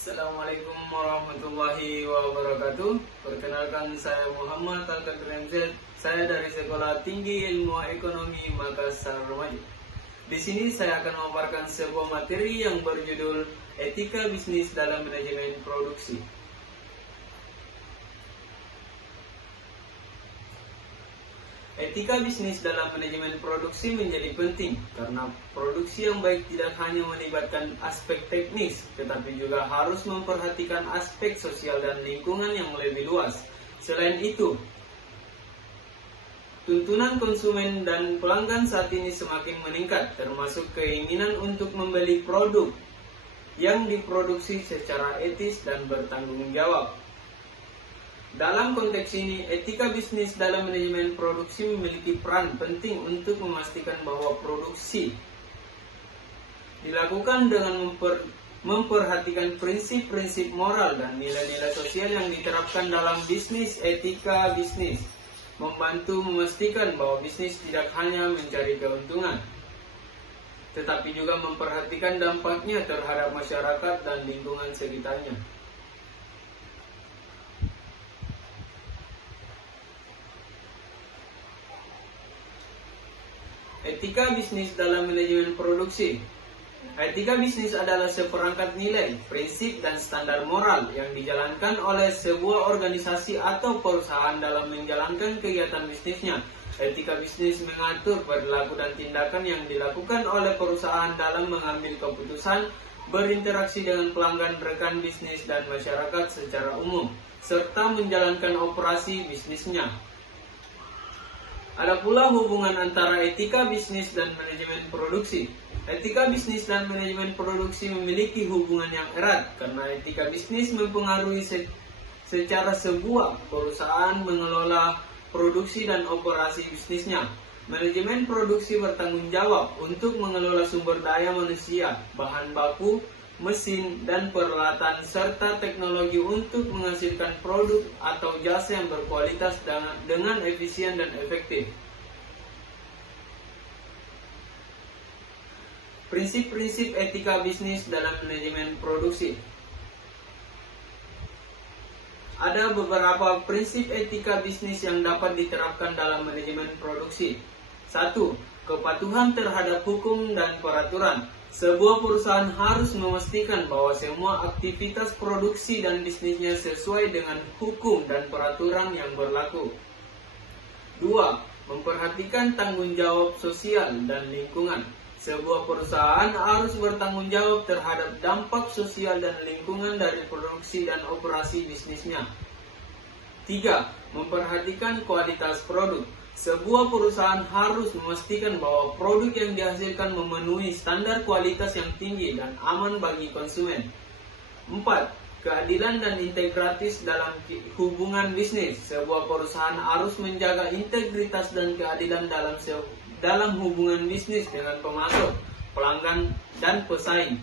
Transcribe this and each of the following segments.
Assalamualaikum warahmatullahi wabarakatuh. Perkenalkan, saya Muhammad Al-Kadremzed. Saya dari Sekolah Tinggi Ilmu Ekonomi Makassar Remaja. Di sini saya akan memaparkan sebuah materi yang berjudul Etika Bisnis dalam Manajemen Produksi. Etika bisnis dalam manajemen produksi menjadi penting karena produksi yang baik tidak hanya melibatkan aspek teknis, tetapi juga harus memperhatikan aspek sosial dan lingkungan yang lebih luas. Selain itu, tuntunan konsumen dan pelanggan saat ini semakin meningkat, termasuk keinginan untuk membeli produk yang diproduksi secara etis dan bertanggung jawab. Dalam konteks ini, etika bisnis dalam manajemen produksi memiliki peran penting untuk memastikan bahwa produksi dilakukan dengan memperhatikan prinsip-prinsip moral dan nilai-nilai sosial yang diterapkan dalam bisnis. Etika bisnis membantu memastikan bahwa bisnis tidak hanya mencari keuntungan, tetapi juga memperhatikan dampaknya terhadap masyarakat dan lingkungan sekitarnya. Etika bisnis dalam manajemen produksi. Etika bisnis adalah seperangkat nilai, prinsip, dan standar moral yang dijalankan oleh sebuah organisasi atau perusahaan dalam menjalankan kegiatan bisnisnya. Etika bisnis mengatur perilaku dan tindakan yang dilakukan oleh perusahaan dalam mengambil keputusan, berinteraksi dengan pelanggan, rekan bisnis, dan masyarakat secara umum, serta menjalankan operasi bisnisnya. Ada pula hubungan antara etika bisnis dan manajemen produksi. Etika bisnis dan manajemen produksi memiliki hubungan yang erat karena etika bisnis mempengaruhi secara sebuah perusahaan mengelola produksi dan operasi bisnisnya. Manajemen produksi bertanggung jawab untuk mengelola sumber daya manusia, bahan baku, mesin, dan peralatan, serta teknologi untuk menghasilkan produk atau jasa yang berkualitas dengan efisien dan efektif. Prinsip-prinsip etika bisnis dalam manajemen produksi. Ada beberapa prinsip etika bisnis yang dapat diterapkan dalam manajemen produksi. 1. Kepatuhan terhadap hukum dan peraturan. Sebuah perusahaan harus memastikan bahwa semua aktivitas produksi dan bisnisnya sesuai dengan hukum dan peraturan yang berlaku. 2. Memperhatikan tanggung jawab sosial dan lingkungan. Sebuah perusahaan harus bertanggung jawab terhadap dampak sosial dan lingkungan dari produksi dan operasi bisnisnya. 3. Memperhatikan kualitas produk. Sebuah perusahaan harus memastikan bahwa produk yang dihasilkan memenuhi standar kualitas yang tinggi dan aman bagi konsumen. 4. Keadilan dan integritas dalam hubungan bisnis. Sebuah perusahaan harus menjaga integritas dan keadilan dalam hubungan bisnis dengan pemasok, pelanggan, dan pesaing.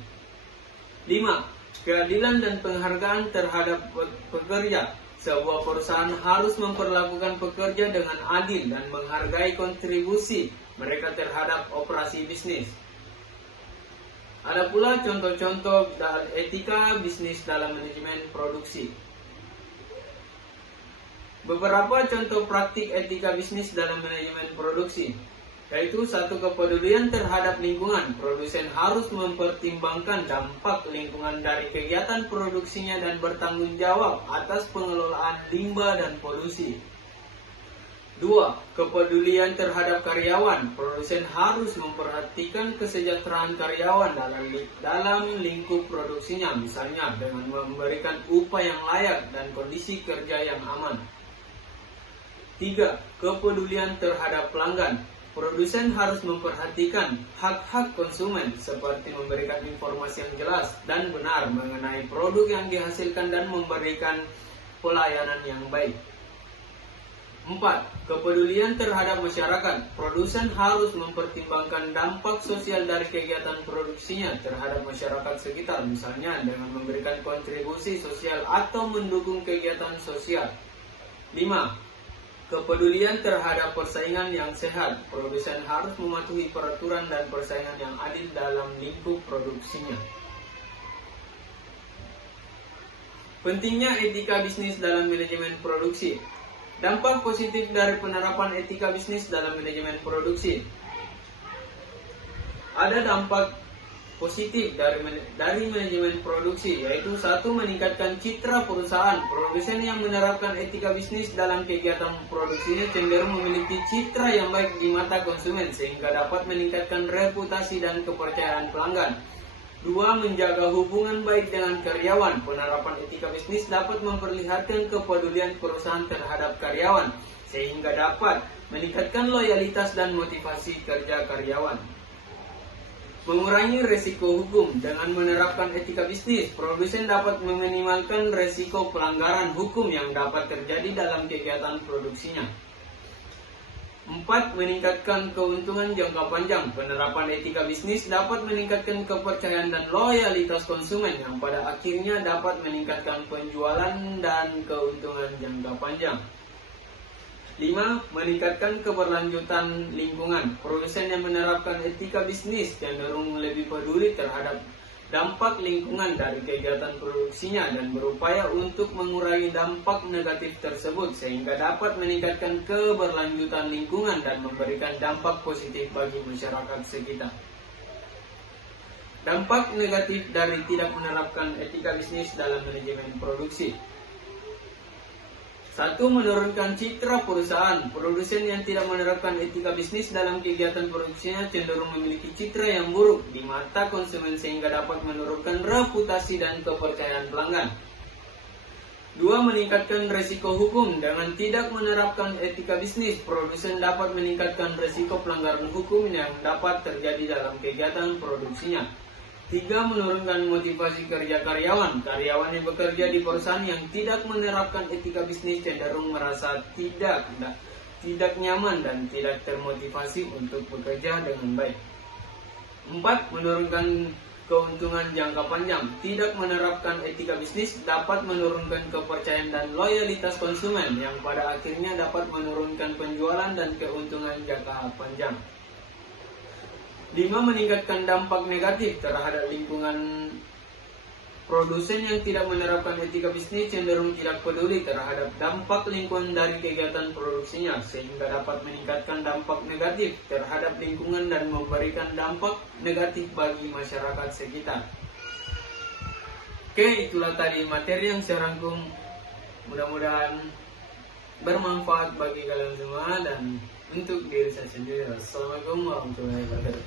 5. Keadilan dan penghargaan terhadap pekerja. Sebuah perusahaan harus memperlakukan pekerja dengan adil dan menghargai kontribusi mereka terhadap operasi bisnis. Ada pula contoh-contoh etika bisnis dalam manajemen produksi. Beberapa contoh praktik etika bisnis dalam manajemen produksi, yaitu 1. Kepedulian terhadap lingkungan. Produsen harus mempertimbangkan dampak lingkungan dari kegiatan produksinya dan bertanggung jawab atas pengelolaan limbah dan polusi. 2. Kepedulian terhadap karyawan. Produsen harus memperhatikan kesejahteraan karyawan dalam lingkup produksinya, misalnya dengan memberikan upah yang layak dan kondisi kerja yang aman. 3. Kepedulian terhadap pelanggan. Produsen harus memperhatikan hak-hak konsumen seperti memberikan informasi yang jelas dan benar mengenai produk yang dihasilkan dan memberikan pelayanan yang baik. 4. Kepedulian terhadap masyarakat. Produsen harus mempertimbangkan dampak sosial dari kegiatan produksinya terhadap masyarakat sekitar, misalnya dengan memberikan kontribusi sosial atau mendukung kegiatan sosial. 5. Kepedulian terhadap persaingan yang sehat. Produsen harus mematuhi peraturan dan persaingan yang adil dalam lingkup produksinya. Pentingnya etika bisnis dalam manajemen produksi. Dampak positif dari penerapan etika bisnis dalam manajemen produksi. Ada dampak positif dari manajemen produksi, yaitu satu, meningkatkan citra perusahaan. Produsen yang menerapkan etika bisnis dalam kegiatan produksinya cenderung memiliki citra yang baik di mata konsumen, sehingga dapat meningkatkan reputasi dan kepercayaan pelanggan. Dua, menjaga hubungan baik dengan karyawan. Penerapan etika bisnis dapat memperlihatkan kepedulian perusahaan terhadap karyawan, sehingga dapat meningkatkan loyalitas dan motivasi kerja karyawan. Mengurangi resiko hukum. Dengan menerapkan etika bisnis, produsen dapat meminimalkan resiko pelanggaran hukum yang dapat terjadi dalam kegiatan produksinya. 4. Meningkatkan keuntungan jangka panjang. Penerapan etika bisnis dapat meningkatkan kepercayaan dan loyalitas konsumen yang pada akhirnya dapat meningkatkan penjualan dan keuntungan jangka panjang. 5. Meningkatkan keberlanjutan lingkungan. Produsen yang menerapkan etika bisnis cenderung lebih peduli terhadap dampak lingkungan dari kegiatan produksinya dan berupaya untuk mengurangi dampak negatif tersebut, sehingga dapat meningkatkan keberlanjutan lingkungan dan memberikan dampak positif bagi masyarakat sekitar. Dampak negatif dari tidak menerapkan etika bisnis dalam manajemen produksi. 1. Menurunkan citra perusahaan. Produsen yang tidak menerapkan etika bisnis dalam kegiatan produksinya cenderung memiliki citra yang buruk di mata konsumen, sehingga dapat menurunkan reputasi dan kepercayaan pelanggan. 2. Meningkatkan resiko hukum. Dengan tidak menerapkan etika bisnis, produsen dapat meningkatkan resiko pelanggaran hukum yang dapat terjadi dalam kegiatan produksinya. 3. Menurunkan motivasi kerja karyawan. Karyawan yang bekerja di perusahaan yang tidak menerapkan etika bisnis cenderung merasa tidak nyaman dan tidak termotivasi untuk bekerja dengan baik. 4. Menurunkan keuntungan jangka panjang. Tidak menerapkan etika bisnis dapat menurunkan kepercayaan dan loyalitas konsumen yang pada akhirnya dapat menurunkan penjualan dan keuntungan jangka panjang. 5. Meningkatkan dampak negatif terhadap lingkungan. Produsen yang tidak menerapkan etika bisnis cenderung tidak peduli terhadap dampak lingkungan dari kegiatan produksinya, sehingga dapat meningkatkan dampak negatif terhadap lingkungan dan memberikan dampak negatif bagi masyarakat sekitar. Oke, itulah tadi materi yang saya rangkum. Mudah-mudahan bermanfaat bagi kalian semua dan untuk diri saya sendiri. Assalamualaikum warahmatullahi wabarakatuh.